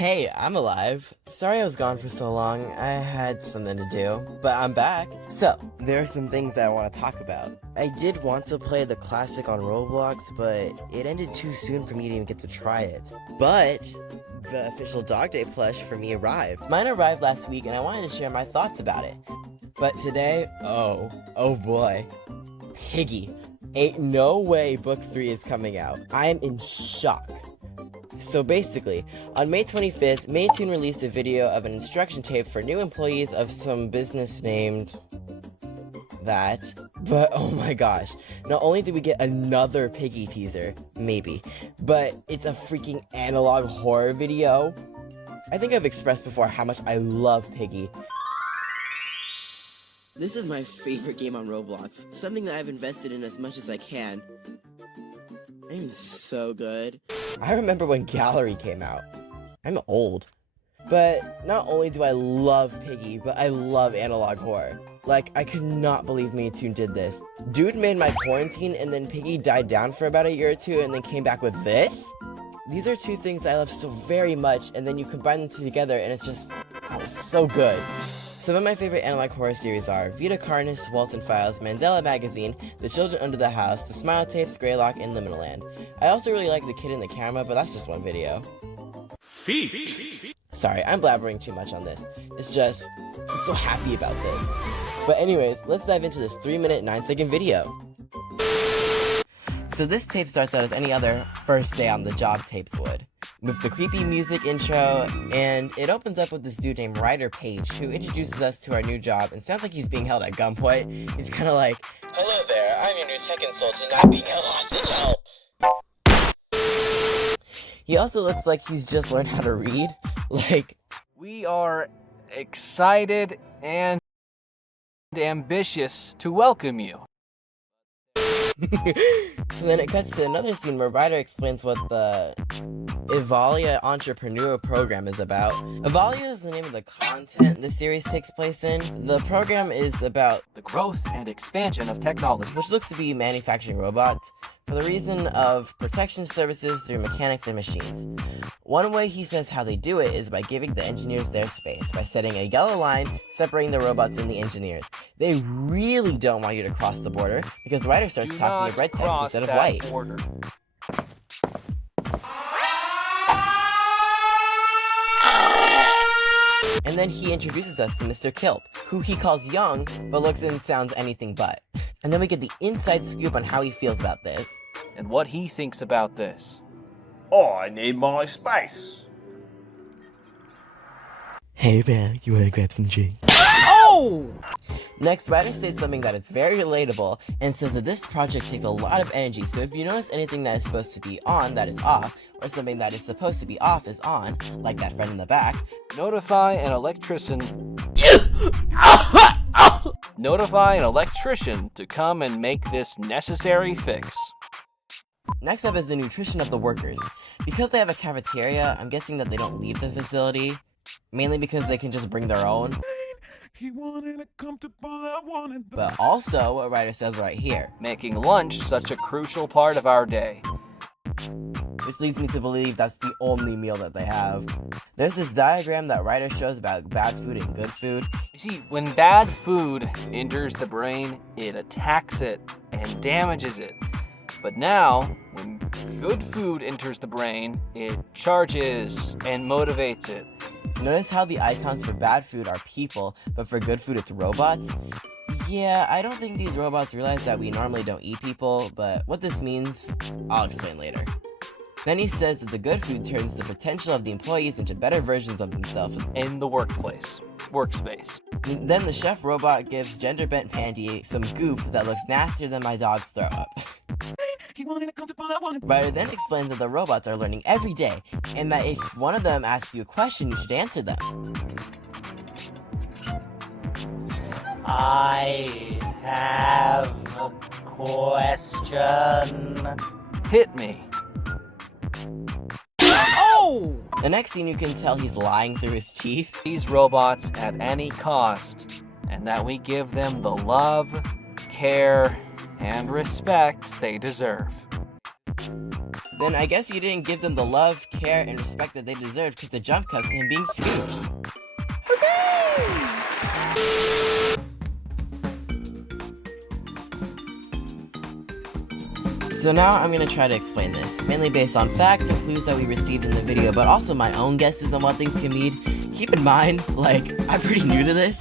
Hey, I'm alive. Sorry I was gone for so long. I had something to do, but I'm back. So, there are some things that I want to talk about. I did want to play the classic on Roblox, but it ended too soon for me to even get to try it. But the official Dog Day plush for me arrived. Mine arrived last week and I wanted to share my thoughts about it. But today, oh boy. Piggy. Ain't no way book 3 is coming out. I'm in shock. So basically, on May 25th, Maytoon released a video of an instruction tape for new employees of some business named that. But oh my gosh, not only did we get another Piggy teaser, maybe, but it's a freaking analog horror video. I think I've expressed before how much I love Piggy. This is my favorite game on Roblox, something that I've invested in as much as I can. I'm so good. I remember when Gallery came out. I'm old. But not only do I love Piggy, but I love analog horror. Like, I could not believe Maytoon did this. Dude made my quarantine and then Piggy died down for about a year or two and then came back with this? These are two things I love so very much, and then you combine them together and it's just, oh, so good. Some of my favorite analog horror series are Vita Carnis, Walten Files, Mandela Magazine, The Children Under the House, The Smile Tapes, Greylock, and LiminalLand. I also really like The Kid in the Camera, but that's just one video. Feet. Sorry, I'm blabbering too much on this. It's just, I'm so happy about this. But anyways, let's dive into this 3-minute, 9-second video. So this tape starts out as any other first day on the job tapes would, with the creepy music intro, and it opens up with this dude named Ryder Page, who introduces us to our new job, and sounds like he's being held at gunpoint. He's kind of like, "Hello there, I'm your new tech consultant, not being held hostage, help!" He also looks like he's just learned how to read, like, "We are excited and ambitious to welcome you." So then it cuts to another scene where Ryder explains what the Evalia Entrepreneur Program is about. Evalia is the name of the content the series takes place in. The program is about the growth and expansion of technology, which looks to be manufacturing robots for the reason of protection services through mechanics and machines. One way he says how they do it is by giving the engineers their space, by setting a yellow line separating the robots and the engineers. They really don't want you to cross the border, because the writer starts talking in red text instead of white. Border. And then he introduces us to Mr. Kilp, who he calls young, but looks and sounds anything but. And then we get the inside scoop on how he feels about this. And what he thinks about this. I need my space. Hey man, you wanna grab some drink? Oh! Next, Ryder says something that is very relatable and says that this project takes a lot of energy, so if you notice anything that is supposed to be on that is off, or something that is supposed to be off is on, like that friend in the back, Notify an electrician to come and make this necessary fix. Next up is the nutrition of the workers. Because they have a cafeteria, I'm guessing that they don't leave the facility, mainly because they can just bring their own. But also, what Ryder says right here, making lunch such a crucial part of our day. Which leads me to believe that's the only meal that they have. There's this diagram that Ryder shows about bad food and good food. You see, when bad food enters the brain, it attacks it and damages it. But now, when good food enters the brain, it charges and motivates it. Notice how the icons for bad food are people, but for good food it's robots? Yeah, I don't think these robots realize that we normally don't eat people, but what this means, I'll explain later. Then he says that the good food turns the potential of the employees into better versions of themselves in the workspace. Then the chef robot gives gender-bent Pandy some goop that looks nastier than my dog's throw up. Ryder then explains that the robots are learning every day, and that if one of them asks you a question, you should answer them. I have a question. Hit me. Oh! The next scene you can tell he's lying through his teeth. These robots at any cost, and that we give them the love, care, and respect they deserve. then I guess you didn't give them the love, care, and respect that they deserved because the jump cuts to him being scooped. Hooray! So now I'm gonna try to explain this, mainly based on facts and clues that we received in the video, but also my own guesses on what things can mean. Keep in mind, like, I'm pretty new to this,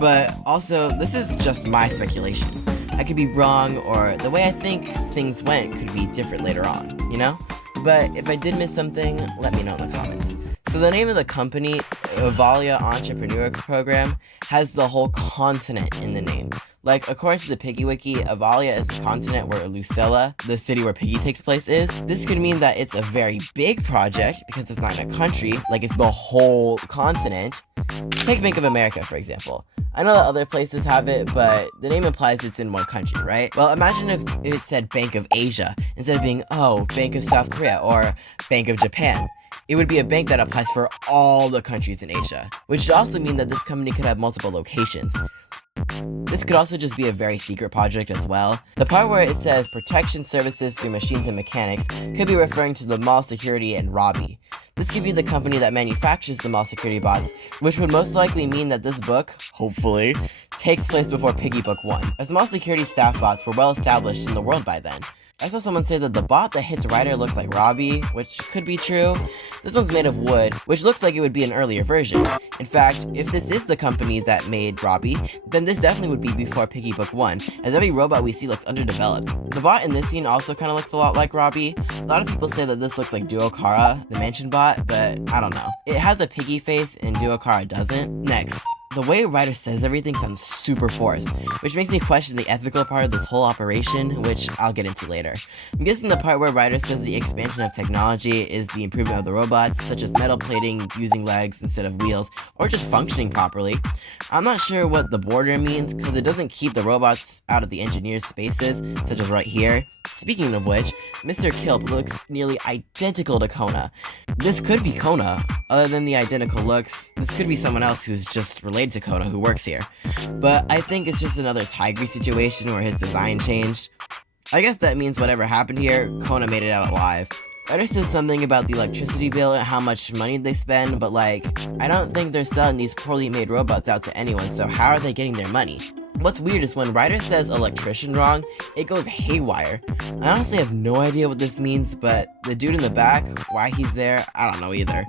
but also, this is just my speculation. I could be wrong, or the way I think things went could be different later on, you know? But if I did miss something, let me know in the comments. So the name of the company, Avalia Entrepreneur Program, has the whole continent in the name. Like, according to the Piggy Wiki, Avalia is the continent where Lucilla, the city where Piggy takes place, is. This could mean that it's a very big project, because it's not in a country, like it's the whole continent. Take Bank of America, for example. I know that other places have it, but the name implies it's in one country, right? Well, imagine if it said Bank of Asia, instead of being, oh, Bank of South Korea, or Bank of Japan. It would be a bank that applies for all the countries in Asia, which should also mean that this company could have multiple locations. This could also just be a very secret project as well. The part where it says protection services through machines and mechanics could be referring to the mall security and Robbie. This could be the company that manufactures the mall security bots, which would most likely mean that this book, hopefully, takes place before Piggy Book 1, as mall security staff bots were well established in the world by then. I saw someone say that the bot that hits Ryder looks like Robbie, which could be true. This one's made of wood, which looks like it would be an earlier version. In fact, if this is the company that made Robbie, then this definitely would be before Piggy Book 1, as every robot we see looks underdeveloped. The bot in this scene also kind of looks a lot like Robbie. A lot of people say that this looks like Duokara, the mansion bot, but I don't know. It has a piggy face and Duokara doesn't. Next. The way Ryder says everything sounds super forced, which makes me question the ethical part of this whole operation, which I'll get into later. I'm guessing the part where Ryder says the expansion of technology is the improvement of the robots, such as metal plating, using legs instead of wheels, or just functioning properly. I'm not sure what the border means, because it doesn't keep the robots out of the engineers' spaces, such as right here. Speaking of which, Mr. Kilp looks nearly identical to Kona. This could be Kona. Other than the identical looks, this could be someone else who's just related to Kona who works here. But I think it's just another Tigre situation where his design changed. I guess that means whatever happened here, Kona made it out alive. Ryder says something about the electricity bill and how much money they spend, but like, I don't think they're selling these poorly made robots out to anyone, so how are they getting their money? What's weird is when Ryder says electrician wrong, it goes haywire. I honestly have no idea what this means, but the dude in the back, why he's there, I don't know either.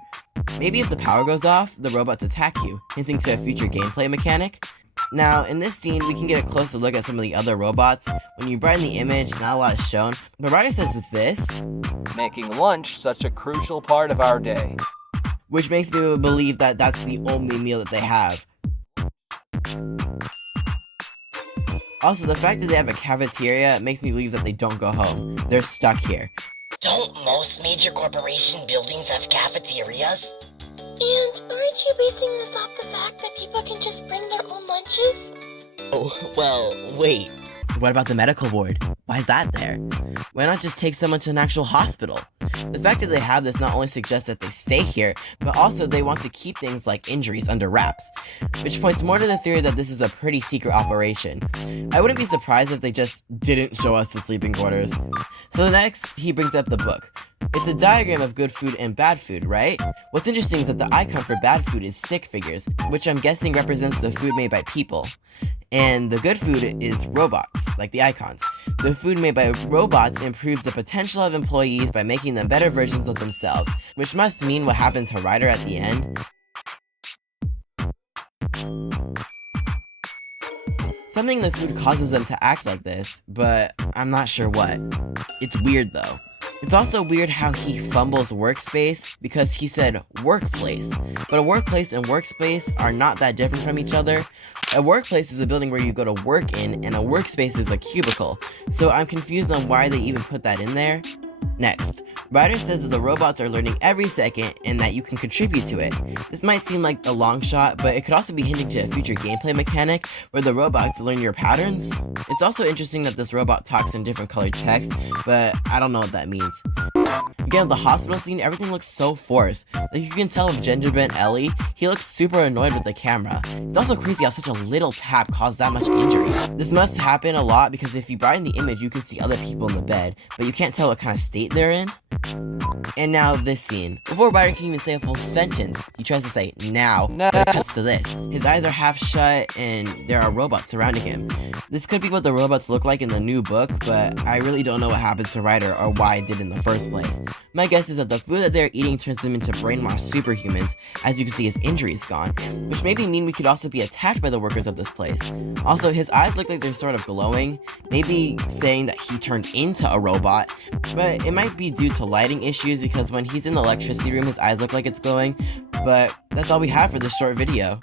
Maybe if the power goes off, the robots attack you, hinting to a future gameplay mechanic. Now, in this scene, we can get a closer look at some of the other robots. When you brighten the image, not a lot is shown, but Ryder says this, making lunch such a crucial part of our day. Which makes me believe that that's the only meal that they have. Also, the fact that they have a cafeteria makes me believe that they don't go home. They're stuck here. Don't most major corporation buildings have cafeterias? And aren't you basing this off the fact that people can just bring their own lunches? Oh, well, wait. What about the medical ward? Why is that there? Why not just take someone to an actual hospital? The fact that they have this not only suggests that they stay here, but also they want to keep things like injuries under wraps, which points more to the theory that this is a pretty secret operation. I wouldn't be surprised if they just didn't show us the sleeping quarters. So next, he brings up the book. It's a diagram of good food and bad food, right? What's interesting is that the icon for bad food is stick figures, which I'm guessing represents the food made by people. And the good food is robots, like the icons. The food made by robots improves the potential of employees by making them better versions of themselves, which must mean what happened to Ryder at the end. Something in the food causes them to act like this, but I'm not sure what. It's weird though. It's also weird how he fumbles workspace because he said workplace, but a workplace and workspace are not that different from each other. A workplace is a building where you go to work in, and a workspace is a cubicle, so I'm confused on why they even put that in there. Next, Ryder says that the robots are learning every second and that you can contribute to it. This might seem like a long shot, but it could also be hinting to a future gameplay mechanic where the robots learn your patterns. It's also interesting that this robot talks in different colored text, but I don't know what that means. Again, the hospital scene, everything looks so forced. Like, you can tell with Gingerbread Ellie, he looks super annoyed with the camera. It's also crazy how such a little tap caused that much injury. This must happen a lot because if you brighten the image, you can see other people in the bed, but you can't tell what kind of state they're in. And now this scene. Before Ryder can even say a full sentence, he tries to say now, but it cuts to this. His eyes are half shut and there are robots surrounding him. This could be what the robots look like in the new book, but I really don't know what happens to Ryder or why it did in the first place. My guess is that the food that they're eating turns them into brainwashed superhumans. As you can see, his injury is gone, which maybe mean we could also be attacked by the workers of this place. Also, his eyes look like they're sort of glowing, maybe saying that he turned into a robot, but it might be due to lighting issues because when he's in the electricity room, his eyes look like it's glowing. But that's all we have for this short video.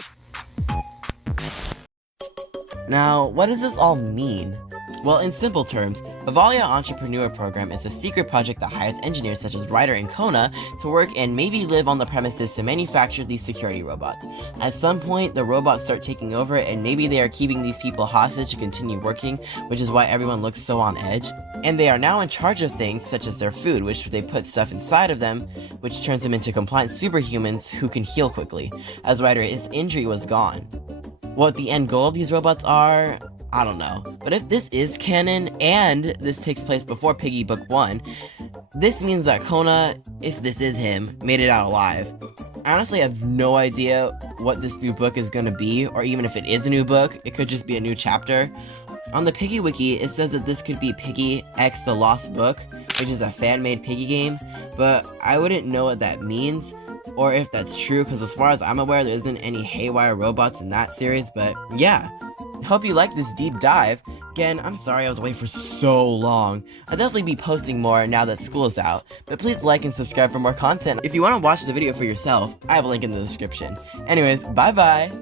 Now, what does this all mean? Well, in simple terms, the Valia Entrepreneur Program is a secret project that hires engineers such as Ryder and Kona to work and maybe live on the premises to manufacture these security robots. At some point, the robots start taking over and maybe they are keeping these people hostage to continue working, which is why everyone looks so on edge. And they are now in charge of things such as their food, which they put stuff inside of them, which turns them into compliant superhumans who can heal quickly, as Ryder, his injury was gone. What the end goal of these robots are, I don't know. But if this is canon, and this takes place before Piggy Book 1, this means that Kona, if this is him, made it out alive. I honestly have no idea what this new book is gonna be, or even if it is a new book, it could just be a new chapter. On the Piggy Wiki, it says that this could be Piggy X The Lost Book, which is a fan-made Piggy game, but I wouldn't know what that means, or if that's true, because as far as I'm aware, there isn't any haywire robots in that series, but yeah. Hope you liked this deep dive. Again, I'm sorry I was away for so long. I'll definitely be posting more now that school is out, but please like and subscribe for more content. If you want to watch the video for yourself, I have a link in the description. Anyways, bye bye!